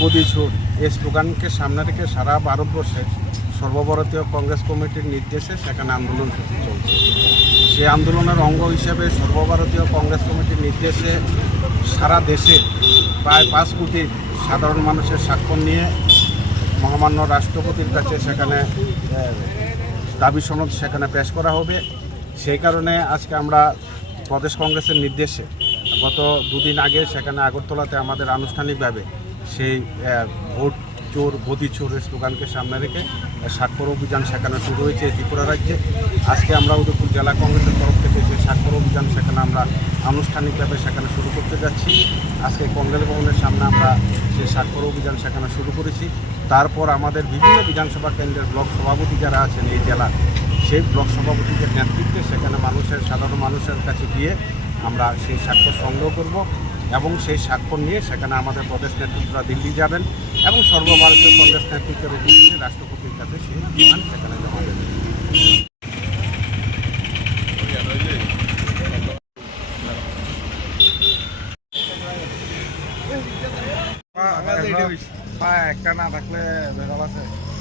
vote চোর এই স্লোগানকে সামনে রেখে সারা ভারতবর্ষে সর্বভারতীয় কংগ্রেস কমিটির নির্দেশে সেখানে আন্দোলন চলছে সেই আন্দোলনের অঙ্গ হিসেবে সর্বভারতীয় কংগ্রেস কমিটির নির্দেশে সারা দেশে প্রায় পাঁচ কোটি সাধারণ মানুষের স্বাক্ষর নিয়ে মহামান্য রাষ্ট্রপতির কাছে সেখানে দাবি সনদ সেখানে পেশ করা হবে সেই কারণে আজকে আমরা প্রদেশ কংগ্রেসের নির্দেশে গত দুদিন আগে সেখানে আগরতলাতে আমাদের আনুষ্ঠানিকভাবে সেই ভোট চোর বদি চোর স্লোগানকে সামনে রেখে স্বাক্ষর অভিযান সেখানে শুরু হয়েছে ত্রিপুরা রাজ্যে আজকে আমরা উদয়পুর জেলা কংগ্রেসের তরফ থেকে সেই স্বাক্ষর অভিযান সেখানে আমরা আনুষ্ঠানিকভাবে সেখানে শুরু করতে যাচ্ছি আজকে কংগ্রেস ভবনের সামনে আমরা সেই স্বাক্ষর অভিযান সেখানে শুরু করেছি তারপর আমাদের বিভিন্ন বিধানসভা কেন্দ্রের ব্লক সভাপতি যারা আছেন এই জেলা সেই ব্লক সভাপতিদের নেতৃত্বে সেখানে মানুষ মানুষের সাধারণ মানুষের কাছে গিয়ে আমরা সেই স্বাক্ষর সংগ্রহ করব এবং সেই স্বাক্ষর নিয়ে সেখানে আমাদের প্রদেশ নেতৃত্বরা দিল্লি যাবেন এবং সর্বভারতীয় কংগ্রেস নেতৃত্বের উপস্থিতি রাষ্ট্রপতির কাছে সেই বিমান সেখানে জমা দেবেন হ্যাঁ, একটা না থাকলে বেড়াল আছে